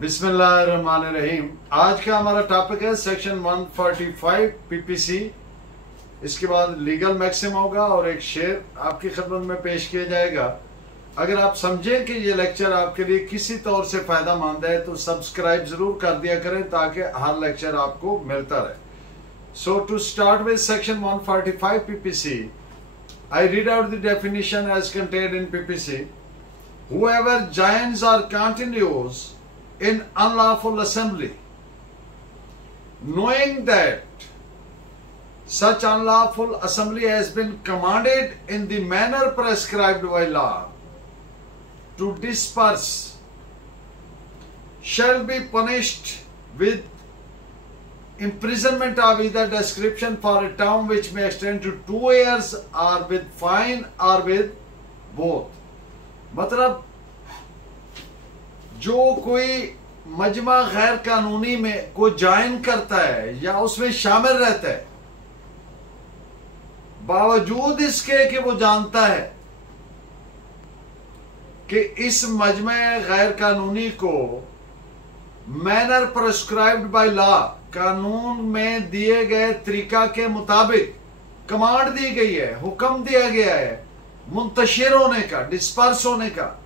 बिस्मिल्लाहिर्रहमानिर्रहीम। आज का हमारा टॉपिक है सेक्शन 145 पीपीसी। इसके बाद लीगल मैक्सिम होगा और एक शेर आपकी खिदमत में पेश किया जाएगा। अगर आप समझें कि ये लेक्चर आपके लिए किसी तौर से फायदामंद है तो सब्सक्राइब जरूर कर दिया करें ताकि हर लेक्चर आपको मिलता रहे। So to start with section 145 PPC, I read out the definition as contained in PPC. Whoever joins or continues in unlawful assembly, knowing that such unlawful assembly has been commanded in the manner prescribed by law to disperse, shall be punished with imprisonment of either description for a term which may extend to 2 years or with fine or with both। मतलब जो कोई मजमा गैर कानूनी में को join करता है या उसमें शामिल रहता है, बावजूद इसके कि वो जानता है कि इस मजमा गैर कानूनी को मैनर प्रिस्क्राइब्ड बाय लॉ, कानून में दिए गए तरीका के मुताबिक कमांड दी गई है, हुक्म दिया गया है मुंतशिर होने का, डिस्पर्स होने का,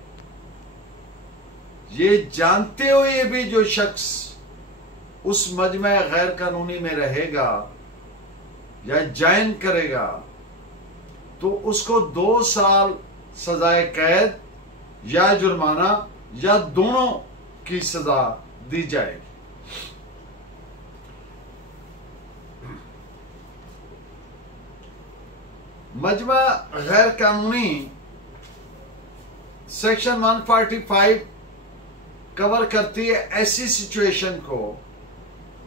ये जानते हुए भी जो शख्स उस मजमा गैर कानूनी में रहेगा या ज्वाइन करेगा तो उसको 2 साल सजाए कैद या जुर्माना या दोनों की सजा दी जाएगी। मजमा गैर कानूनी सेक्शन 145 कवर करती है ऐसी सिचुएशन को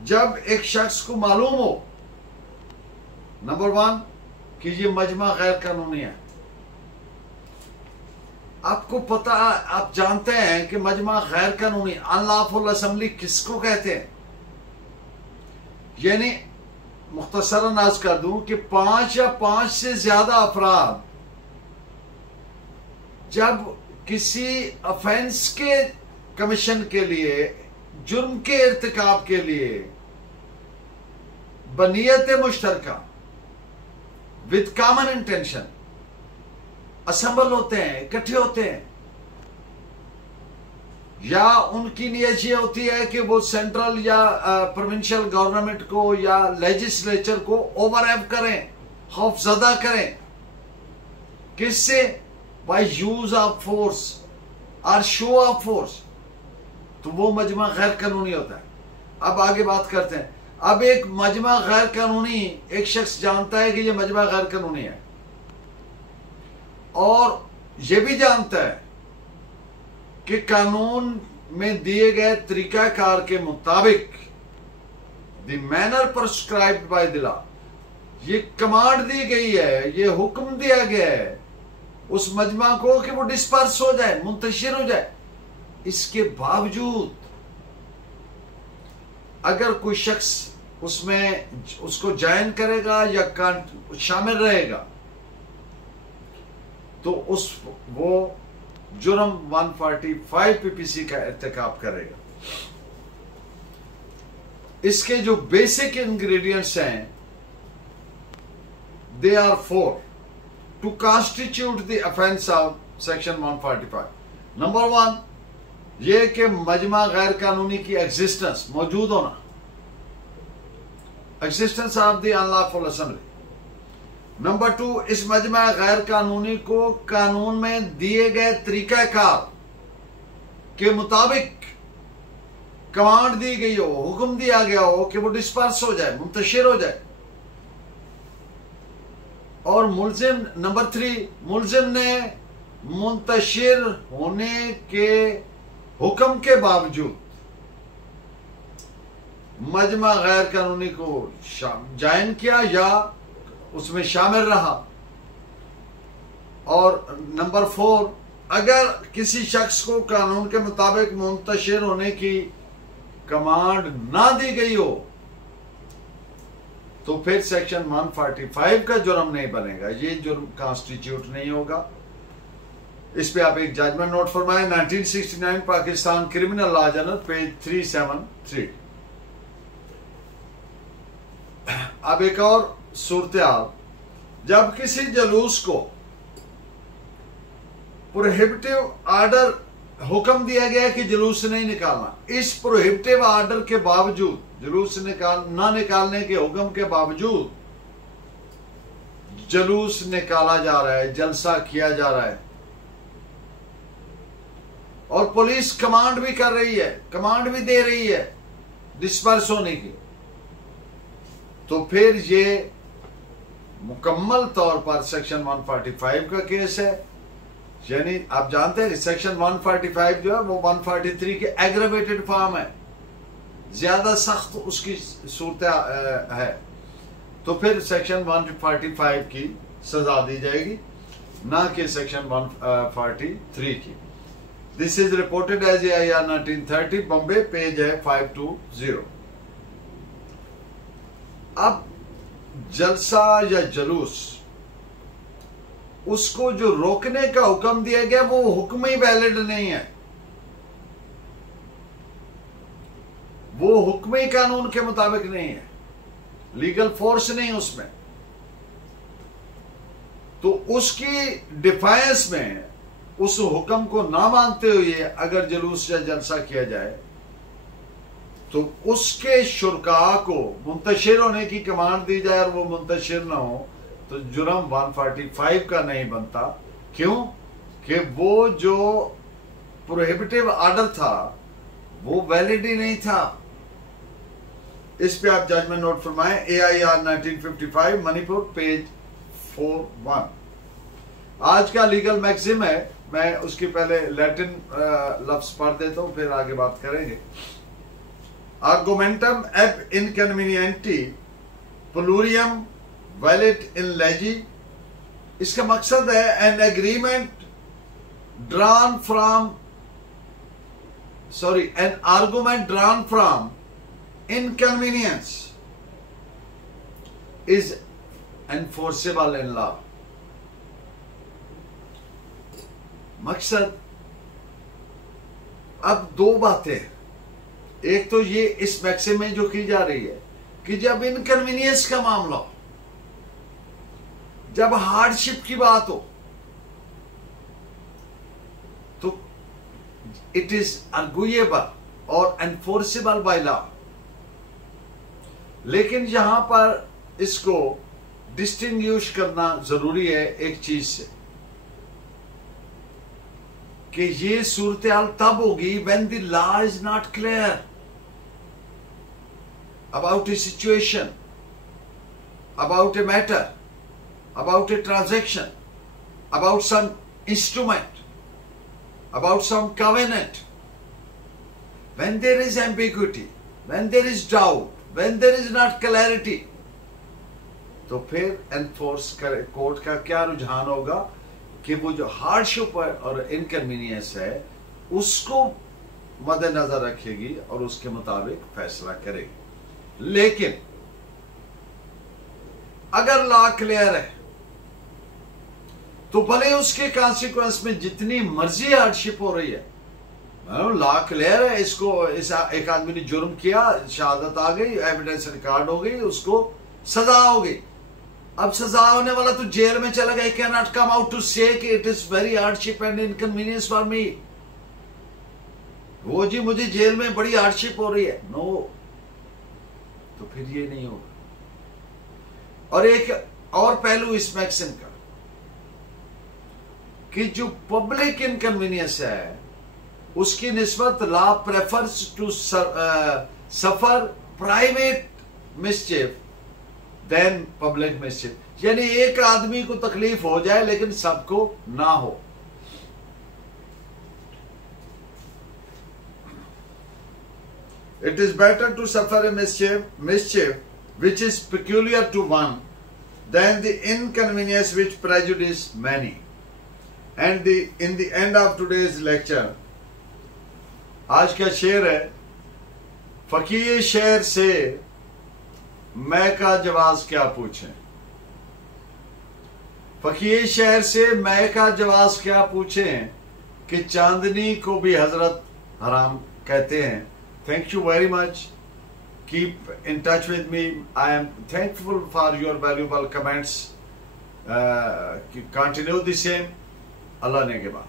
जब एक शख्स को मालूम हो, नंबर 1 कि ये मजमा गैर कानूनी है। आपको पता, आप जानते हैं कि मजमा गैर कानूनी, अनलॉफुल असेंबली किसको कहते हैं। यानी मुख्तसरन अर्ज कर दूं कि 5 या 5 से ज्यादा अफराद जब किसी ऑफेंस के कमीशन के लिए, जुर्म के इर्तिकाब के लिए बनियत मुश्तरका विद कॉमन इंटेंशन असेंबल होते हैं, इकट्ठे होते हैं, या उनकी नीयत ये होती है कि वो सेंट्रल या प्रोविंशियल गवर्नमेंट को या लेजिस्लेचर को ओवरएप करें, खौफजदा करें, किससे? बाय यूज ऑफ फोर्स और शो ऑफ फोर्स, तो वो मजमा गैर कानूनी होता है। अब आगे बात करते हैं। अब एक मजमा गैर कानूनी, एक शख्स जानता है कि ये मजमा गैर कानूनी है और ये भी जानता है कि कानून में दिए गए तरीकाकार के मुताबिक the manner prescribed by the law, ये कमांड दी गई है, ये हुक्म दिया गया है उस मजमा को कि वो डिस्पर्स हो जाए, मुंतशिर हो जाए। इसके बावजूद अगर कोई शख्स उसमें उसको ज्वाइन करेगा या शामिल रहेगा तो वो जुर्म 145 पीपीसी का इर्तिकाब करेगा। इसके जो बेसिक इंग्रेडिएंट्स हैं, they are 4 to constitute the offence of section 145। Number 1 ये कि मजमा गैर कानूनी की एग्जिस्टेंस, मौजूद होना, existence of the unlawful assembly. Number 2 इस मजमा गैर कानूनी को कानून में दिए गए तरीकाकार के मुताबिक कमांड दी गई हो, हुक्म दिया गया हो कि वो डिस्पर्स हो जाए, मुंतशिर हो जाए। और मुल्जिम, नंबर 3 मुल्जिम ने मुंतशिर होने के हुक्म के बावजूद मजमा गैर कानूनी को ज्वाइन किया या उसमें शामिल रहा। और नंबर 4 अगर किसी शख्स को कानून के मुताबिक मुंतशिर होने की कमांड ना दी गई हो तो फिर सेक्शन 145 का जुर्म नहीं बनेगा, ये जुर्म कॉन्स्टिट्यूट नहीं होगा। इस पे आप एक जजमेंट नोट फरमाएं। 1969 Pakistan criminal law journal page 373। अब एक और सूरत-ए-हाल, जब किसी जलूस को प्रोहिबिटिव आर्डर हुक्म दिया गया कि जुलूस नहीं निकालना, इस प्रोहिबिटिव आर्डर के बावजूद, जुलूस ना निकालने के हुक्म के बावजूद जुलूस निकाला जा रहा है, जलसा किया जा रहा है और पुलिस कमांड भी कर रही है, कमांड भी दे रही है डिस्पर्स होने की, तो फिर ये मुकम्मल तौर पर सेक्शन 145 का केस है। यानी आप जानते हैं सेक्शन 145 जो है वो 143 के एग्रेवेटेड फॉर्म है, ज्यादा सख्त उसकी सूरत है, तो फिर सेक्शन 145 की सजा दी जाएगी, ना कि सेक्शन 143 की। This is reported as AIR 1930 Bombay, page है 520। अब जलसा या जलूस, उसको जो रोकने का हुक्म दिया गया वो हुक्म ही वैलिड नहीं है, वो हुक्म ही कानून के मुताबिक नहीं है, लीगल फोर्स नहीं उसमें, तो उसकी डिफायंस में उस हुक्म को ना मानते हुए अगर जुलूस या जलसा किया जाए तो उसके शुरका को मुंतशिर होने की कमांड दी जाए और वो मुंतशिर ना हो तो जुर्म 145 का नहीं बनता। क्यों? कि वो जो प्रोहिबिटिव आर्डर था वो वैलिड ही नहीं था। इस पे आप जजमेंट नोट फरमाएं। AIR 1955 Manipur, page 41। आज का लीगल मैक्सिम है, मैं उसकी पहले लैटिन लफ्ज पढ़ देता हूं, फिर आगे बात करेंगे। आर्गुमेंटम एब इनकन्वीनियंटी प्लूरियम वैलिड इन लेजी। इसका मकसद है an agreement drawn from an argument drawn from inconvenience is enforceable in law. मकसद, अब दो बातें, एक तो ये इस मैक्सिम में जो की जा रही है कि जब इनकन्वीनियंस का मामला हो, जब हार्डशिप की बात हो, तो इट इज आर्गुएबल और एनफोर्सेबल बाय लॉ। लेकिन यहां पर इसको डिस्टिंग्विश करना जरूरी है एक चीज से, कि ये सूरत-ए-हाल तब होगी when the law is not clear about a situation, about a matter, about a transaction, about some instrument, about some covenant. When there is ambiguity, when there is doubt, when there is not clarity, तो फिर enforce करे court का क्या रुझान होगा कि वो जो हार्डशिप और इनकन्वीनियंस है उसको मद्देनजर रखेगी और उसके मुताबिक फैसला करेगी। लेकिन अगर लॉ क्लियर है तो भले उसके कॉन्सिक्वेंस में जितनी मर्जी हार्डशिप हो रही है, लॉ क्लियर है, इसको एक आदमी ने जुर्म किया, शहादत आ गई, एविडेंस रिकॉर्ड हो गई, उसको सजा हो गई। अब सजा होने वाला तो जेल में चला गया, can not come out to say that it is very hardship and inconvenience for me. वो जी मुझे जेल में बड़ी हार्डशिप हो रही है, नो, तो फिर ये नहीं होगा। और एक और पहलू इस मैक्सिम का कि जो पब्लिक इनकन्वीनियंस है उसकी निस्बत law prefers to suffer private mischief than public mischief. यानी एक आदमी को तकलीफ हो जाए लेकिन सबको ना हो। It is better to suffer a mischief which is peculiar to one than the inconvenience which prejudice many. And in the end of today's lecture, आज का शेर है, फकीर शेर से मैं का जवाब क्या पूछें। फकीर शहर से महका जवाब क्या पूछे कि चांदनी को भी हजरत हराम कहते हैं। Thank you very much, keep in touch with me, I am thankful for your valuable comments, continue the same. Allah ने के बाद।